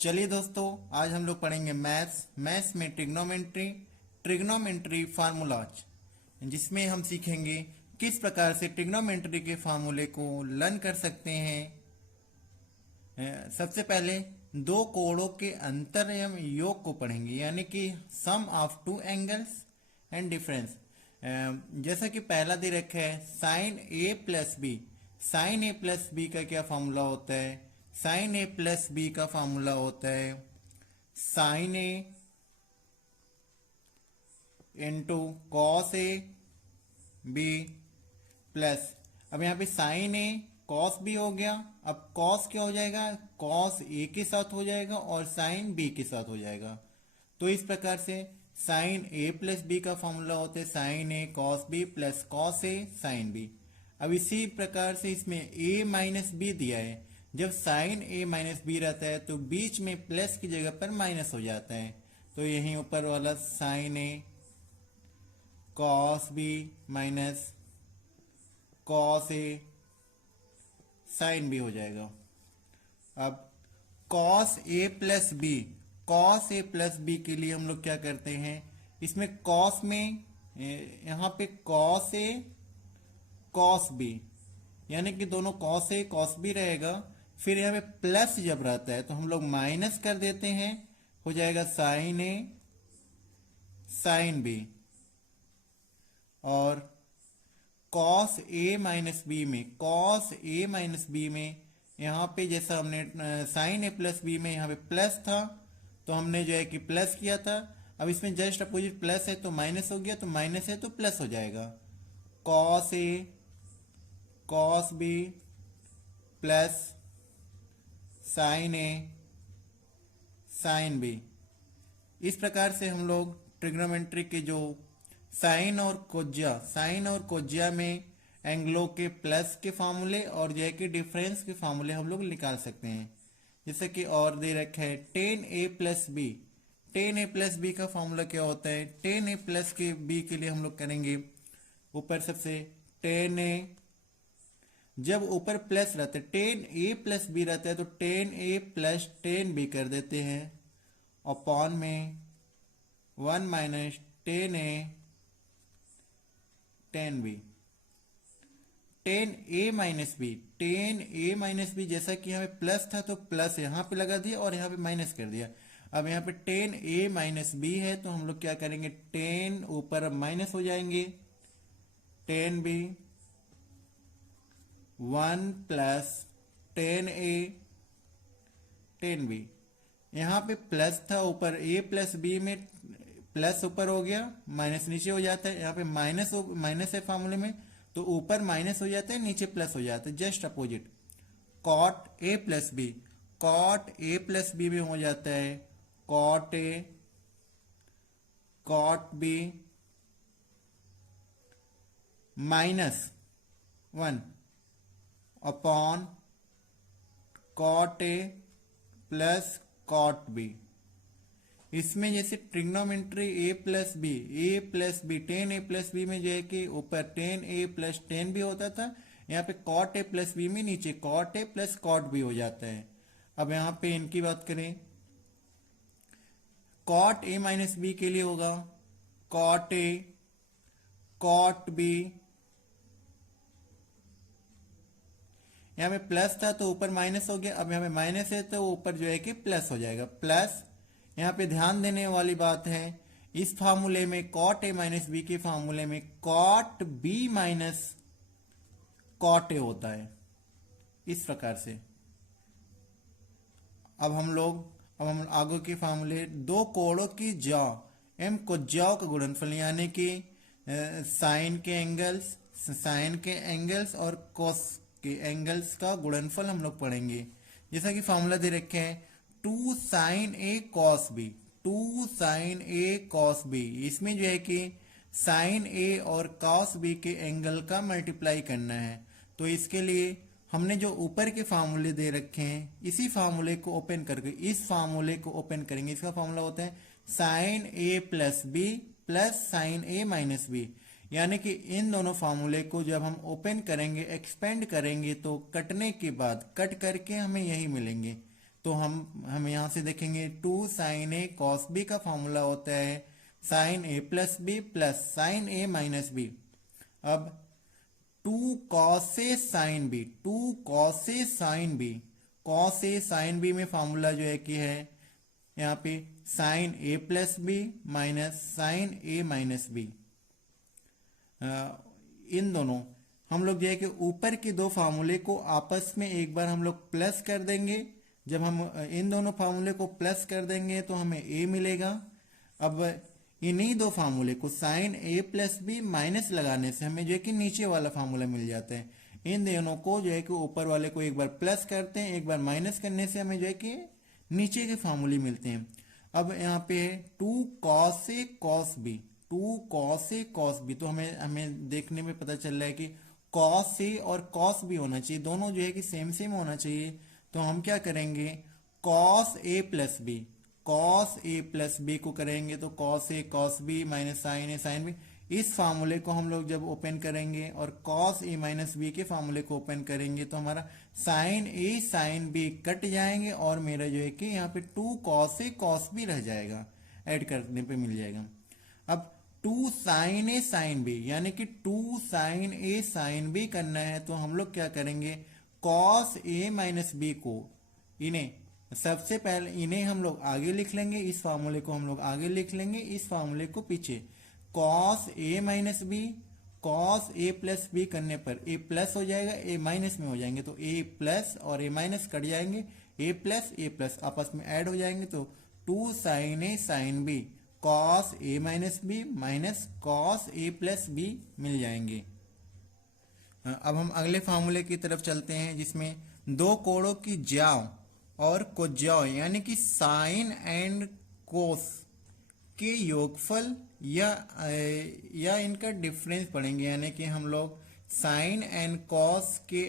चलिए दोस्तों, आज हम लोग पढ़ेंगे मैथ्स में ट्रिग्नोमेट्री फार्मूलाज, जिसमें हम सीखेंगे किस प्रकार से ट्रिग्नोमेट्री के फार्मूले को लर्न कर सकते हैं। सबसे पहले दो कोणों के अंतर एवं योग को पढ़ेंगे, यानी कि sum of two angles and difference. जैसा कि पहला दे रखा है sine A plus B. Sine A plus B का क्या फार्मूला होता है? साइन ए प्लस बी का फार्मूला होता है sine A into cos A B plus, अब यहाँ पे साइन ए कॉस बी हो गया। अब कॉस क्या हो जाएगा? कॉस ए के साथ हो जाएगा और साइन बी के साथ हो जाएगा। तो इस प्रकार से साइन ए प्लस बी का फॉर्मूला होता है sine A cos B plus cos A sine B. अब इसी प्रकार से इसमें a माइनस बी दिया है। जब साइन a माइनस बी रहता है तो बीच में प्लस की जगह पर माइनस हो जाता है, तो यहीं ऊपर वाला sign A cos B minus cos A sine B हो जाएगा। अब cos A plus B, cos A plus B के लिए हम लोग क्या करते हैं, इसमें कॉस में यहाँ पे कॉस ए कॉस बी, यानी कि दोनों कॉस ए कॉस बी रहेगा। फिर यहाँ पे प्लस जब रहता है तो हम लोग माइनस कर देते हैं, हो जाएगा साइन ए साइन बी। और कॉस ए माइनस बी में, कॉस ए माइनस बी में यहाँ पे जैसा हमने साइन ए प्लस बी में यहाँ पे प्लस था तो हमने जो है कि प्लस किया था। अब इसमें जस्ट अपोजिट प्लस है तो माइनस हो गया, तो माइनस है तो प्लस हो जाएगा। Cos A cos B plus sign A sine B. इस प्रकार से हम लोग ट्रिग्नोमेट्री के जो साइन और कोज्या में एंगलों के प्लस के फार्मूले और जो है कि डिफरेंस के फार्मूले हम लोग निकाल सकते हैं। जैसे कि और दे रखा है ten A plus B. Tan A plus B का फार्मूला क्या होता है? टेन ए प्लस के बी के लिए हम लोग करेंगे ऊपर सबसे टेन ए, जब ऊपर प्लस रहता है टेन ए प्लस बी रहता है तो ten A plus tan B कर देते हैं अपॉन में one minus ten A tan B. Tan A minus B, tan A minus B, जैसा कि यहाँ पे प्लस था तो प्लस यहाँ पे लगा दिया और यहाँ पे माइनस कर दिया। अब यहाँ पे टेन ए माइनस बी है तो हम लोग क्या करेंगे, टेन ऊपर अब माइनस हो जाएंगे, tan B one plus tan A tan B. यहाँ पे प्लस था ऊपर ए प्लस बी में, प्लस ऊपर हो गया माइनस नीचे हो जाता है। यहाँ पे माइनस है फार्मूले में तो ऊपर माइनस हो जाता है नीचे प्लस हो जाता है, just opposite. Cot A plus B, cot A plus B में हो जाता है cot A cot B minus one upon cot A plus cot B. इसमें जैसे trigonometry A plus B tan A plus B में जो है कि ऊपर tan A plus tan B होता था, यहाँ पे कॉट ए प्लस बी में नीचे cot A plus cot B हो जाता है। अब यहाँ पे इनकी बात करें, कॉट ए माइनस बी के लिए होगा कॉट ए कॉट बी, यहाँ पे प्लस था तो ऊपर माइनस हो गया, अब यहाँ पे माइनस है तो ऊपर जो है कि प्लस हो जाएगा प्लस। यहाँ पे ध्यान देने वाली बात है, इस फार्मूले में कॉट ए माइनस बी के फार्मूले में cot B minus cot A होता है, इस प्रकार से। अब हम आगे के फार्मूले, दो कोणों की जॉ एम कोज्जाओं का गुणनफल, यानी कि साइन के एंगल्स और कोस के एंगल्स का गुणनफल हम लोग पढ़ेंगे। जैसा कि फार्मूला दे रखे हैं two sine A cos B, two sine A cos B. इसमें जो है कि साइन ए और कॉस बी के एंगल का मल्टीप्लाई करना है, तो इसके लिए हमने जो ऊपर के फार्मूले दे रखे हैं इसी फार्मूले को ओपन करके इस फार्मूले को ओपन करेंगे। इसका फार्मूला होता है sine A plus B plus sign A minus B, यानी कि इन दोनों फार्मूले को जब हम ओपन करेंगे एक्सपेंड करेंगे तो कटने के बाद कट करके हमें यही मिलेंगे। तो हम यहाँ से देखेंगे 2 sin a cos b का फॉर्मूला होता है sin a plus B plus sin a minus B. अब 2 cos a sin b में फॉर्मूला जो है कि है यहाँ पे sin a plus B minus sin a minus B. इन दोनों हम लोग जो है कि ऊपर के दो फार्मूले को आपस में एक बार हम लोग प्लस कर देंगे। जब हम इन दोनों फार्मूले को प्लस कर देंगे तो हमें a मिलेगा। अब इन्हीं दो फार्मूले को sin a plus B minus लगाने से हमें जो है कि नीचे वाला फार्मूला मिल जाता है। इन दोनों को जो है कि ऊपर वाले को एक बार प्लस करते हैं, एक बार माइनस करने से हमें जो है कि नीचे के फार्मूले मिलते हैं। अब यहाँ पे है 2 cos a cos b, 2 cos a cos b, तो हमें देखने में पता चल रहा है कि cos a और cos b होना चाहिए, दोनों जो है कि सेम सेम होना चाहिए। तो हम क्या करेंगे cos a plus b, cos a plus b को करेंगे तो cos a cos b minus sin a sin b। इस फार्मूले को हम लोग जब ओपन करेंगे और cos a माइनस b के फार्मूले को ओपन करेंगे तो हमारा sin a sin b cut जाएंगे और मेरा जो है कि यहाँ पे 2 cos a cos b रह जाएगा, ऐड करने पे मिल जाएगा। अब 2 sin a sin b यानी कि 2 sin a sin b करना है तो हम लोग क्या करेंगे cos a माइनस b को इन्हें सबसे पहले इन्हें हम लोग आगे लिख लेंगे, इस फार्मूले को हम लोग आगे लिख लेंगे, इस फार्मूले को पीछे। cos a minus B cos a plus B करने पर a प्लस हो जाएगा, a माइनस में हो जाएंगे तो a प्लस और a माइनस कट जाएंगे, a प्लस आपस में ऐड हो जाएंगे तो 2 sin a sin b cos a minus B minus cos a plus b मिल जाएंगे। अब हम अगले फार्मूले की तरफ चलते हैं जिसमें दो कोणों की ज्याओ और कोज्याओ यानी कि साइन एंड कोस के योगफल या इनका डिफरेंस पढ़ेंगे। यानी कि हम लोग साइन एंड कॉस के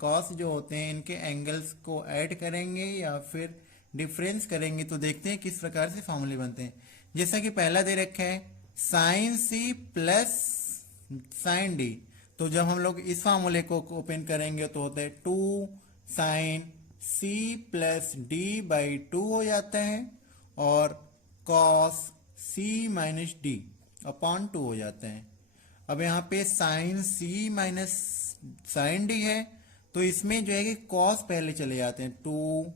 कॉस जो होते हैं इनके एंगल्स को ऐड करेंगे या फिर डिफरेंस करेंगे। तो देखते हैं किस प्रकार से फॉर्मूले बनते हैं। जैसा कि पहला दे रखा है sine C plus sine D, तो जब हम लोग इस फार्मूले को ओपन करेंगे तो होता है 2 sine C plus D by 2 हो जाता है और cos C minus D upon 2 हो जाता है। अब यहाँ पे sine C minus sine D है तो इसमें जो है कि कॉस पहले चले जाते हैं 2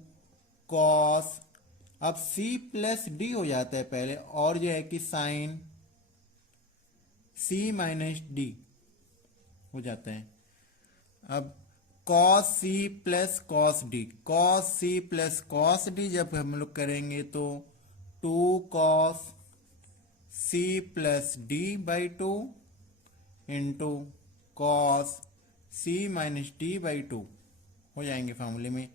कॉस, अब सी प्लस डी हो जाता है पहले और जो है कि साइन सी माइनस डी हो जाता है। अब cos c plus cos d, cos c plus cos d जब हम लोग करेंगे तो 2 cos c plus d by 2 into cos c minus d by 2 हो जाएंगे फार्मूले में।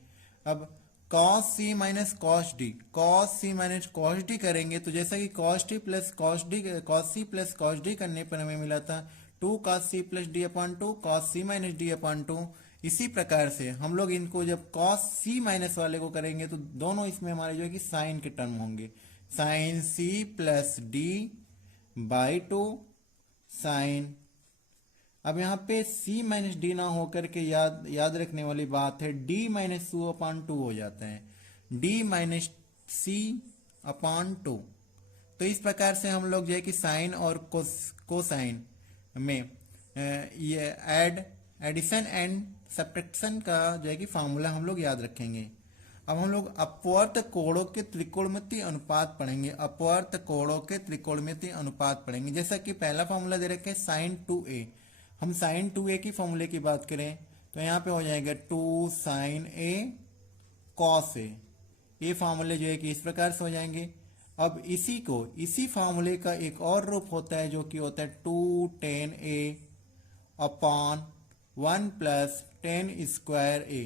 अब cos c minus cos d, cos c minus cos d करेंगे तो जैसा कि cos t plus cos d, cos c plus cos d करने पर हमें मिला था 2 cos c plus d upon 2 cos c minus d upon 2। इसी प्रकार से हम लोग इनको जब cos c माइनस वाले को करेंगे तो दोनों इसमें हमारे जो है कि साइन के टर्म होंगे, sine c plus d by 2 sine. अब यहाँ पे c माइनस डी ना होकर के याद रखने वाली बात है d माइनस 2 अपॉन 2 हो जाता है, d माइनस c अपॉन 2। तो इस प्रकार से हम लोग जो है कि साइन और कोसाइन में ये एडिशन एंड सब्ट्रैक्शन का जो है कि फार्मूला हम लोग याद रखेंगे। अब हम लोग अपवर्त कोणों के त्रिकोणमितीय अनुपात पढ़ेंगे, अपवर्त कोणों के त्रिकोणमितीय अनुपात पढ़ेंगे। जैसा कि पहला फार्मूला दे रखे साइन 2a, हम साइन 2a की फॉर्मूले की बात करें तो यहाँ पे हो जाएगा 2 साइन a कॉस a, ये फार्मूले जो है कि इस प्रकार से हो जाएंगे। अब इसी फार्मूले का एक और रूप होता है जो कि होता है 2 tan a upon 1 plus tan square a।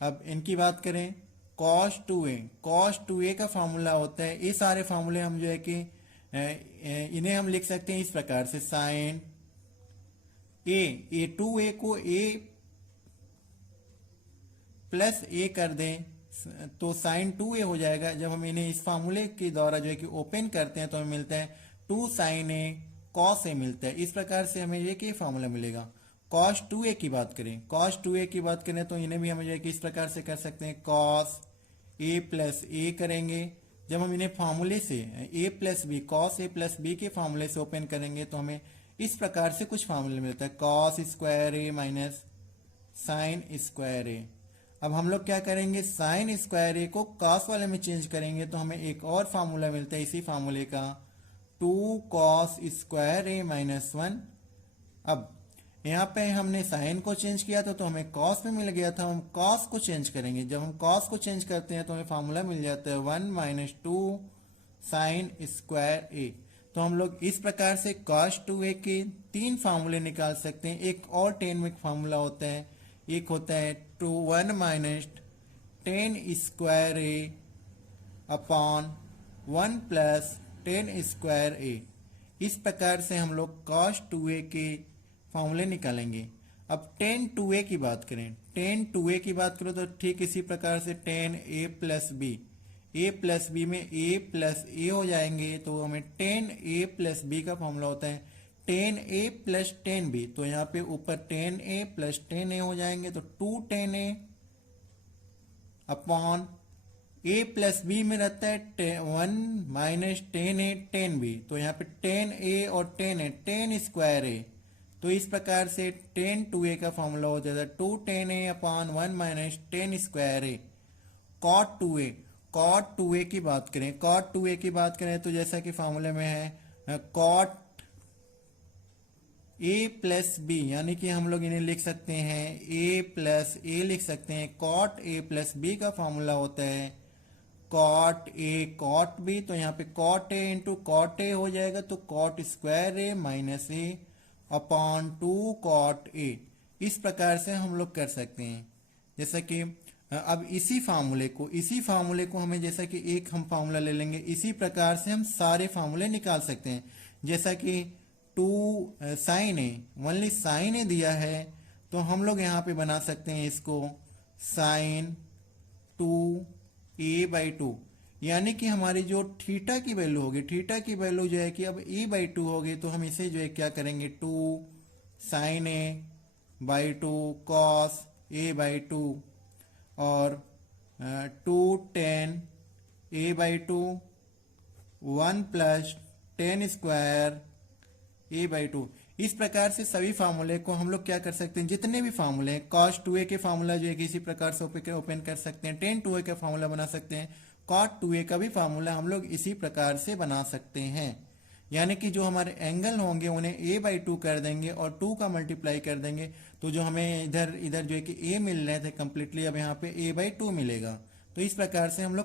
अब इनकी बात करें cos 2a का फार्मूला होता है, ये सारे फार्मूले हम जो है कि इन्हें हम लिख सकते हैं इस प्रकार से साइन a 2a को a प्लस a कर दें तो साइन 2a हो जाएगा। जब हम इन्हें इस फार्मूले के द्वारा जो है कि ओपन करते हैं तो हमें मिलता है 2 साइन a कॉस a मिलता है। इस प्रकार से हमें ये कि फार्मूला मिलेगा cos 2a की बात करें, cos 2a की बात करें तो इन्हें भी हम जो है कि इस प्रकार से कर सकते हैं, cos a प्लस ए करेंगे। जब हम इन्हें फार्मूले से a plus B, cos a plus B के फार्मूले से ओपन करेंगे तो हमें इस प्रकार से कुछ फार्मूले मिलता है, cos square a minus sine square A. अब हम लोग क्या करेंगे, साइन स्क्वायर ए को cos वाले में चेंज करेंगे तो हमें एक और फार्मूला मिलता है इसी फार्मूले का, 2 cos स्क्वायर ए माइनस 1। अब यहाँ पे हमने साइन को चेंज किया था तो हमें cos में मिल गया था, हम cos को चेंज करेंगे। जब हम cos को चेंज करते हैं तो हमें फार्मूला मिल जाता है 1 माइनस 2 साइन स्क्वायर ए। तो हम लोग इस प्रकार से cos 2a के 3 फार्मूले निकाल सकते हैं। एक और 10 में फार्मूला होता है, एक होता है 1 माइनस 10 स्क्वायर ए अपॉन 1 प्लस 10 स्क्वायर ए। इस प्रकार से हम लोग cos 2a के फार्मूले निकालेंगे। अब 10 2a की बात करें, 10 2a की बात करो तो ठीक इसी प्रकार से 10 a plus B, a plus B में a प्लस ए हो जाएंगे तो हमें 10 a प्लस बी का फॉर्मूला होता है 10 a प्लस 10 b। तो यहाँ पे ऊपर 10 a प्लस 10 a हो जाएंगे तो 2 10 a अपॉन a प्लस बी में रहता है 1 माइनस 10 a 10 b। तो यहाँ पे 10 a और 10 a 10 स्क्वायर a। तो इस प्रकार से 10 2a का फॉर्मूला हो जाता है 2 10 a upon 1 minus 10 square a। cot 2a, cot 2a की बात करें, cot 2a की बात करें तो जैसा कि फॉर्मूले में है cot a प्लस बी, यानी कि हम लोग इन्हें लिख सकते हैं a प्लस ए लिख सकते हैं। cot a प्लस बी का फॉर्मूला होता है cot a cot b। तो यहाँ पे cot a into cot a हो जाएगा तो cot square a minus a upon 2 cot a। इस प्रकार से हम लोग कर सकते हैं। जैसा कि अब इसी फार्मूले को हमें जैसा कि एक हम फार्मूला ले लेंगे, इसी प्रकार से हम सारे फार्मूले निकाल सकते हैं। जैसा कि 2 साइन ए, ओनली साइन ए दिया है तो हम लोग यहाँ पे बना सकते हैं इसको साइन 2 a बाई 2, यानी कि हमारी जो थीटा की वैल्यू होगी, थीटा की वैल्यू जो है कि अब a बाई 2 होगी तो हम इसे जो है क्या करेंगे 2 sine A by 2 cos a by 2 और 2 10 a by 2 1 plus 10 square a by 2। इस प्रकार से सभी फार्मूले को हम लोग क्या कर सकते हैं, जितने भी फार्मूले हैं cos 2a के फार्मूला जो है कि इसी प्रकार से ओपन कर सकते हैं, tan 2a का फार्मूला बना सकते हैं, cot 2a का भी फार्मूला हम लोग इसी प्रकार से बना सकते हैं। यानी कि जो हमारे एंगल होंगे उन्हें a बाई 2 कर देंगे और 2 का मल्टीप्लाई कर देंगे तो जो हमें इधर जो है कि a मिल रहे थे कंप्लीटली अब यहाँ पे a बाई 2 मिलेगा। तो इस प्रकार से हम लोग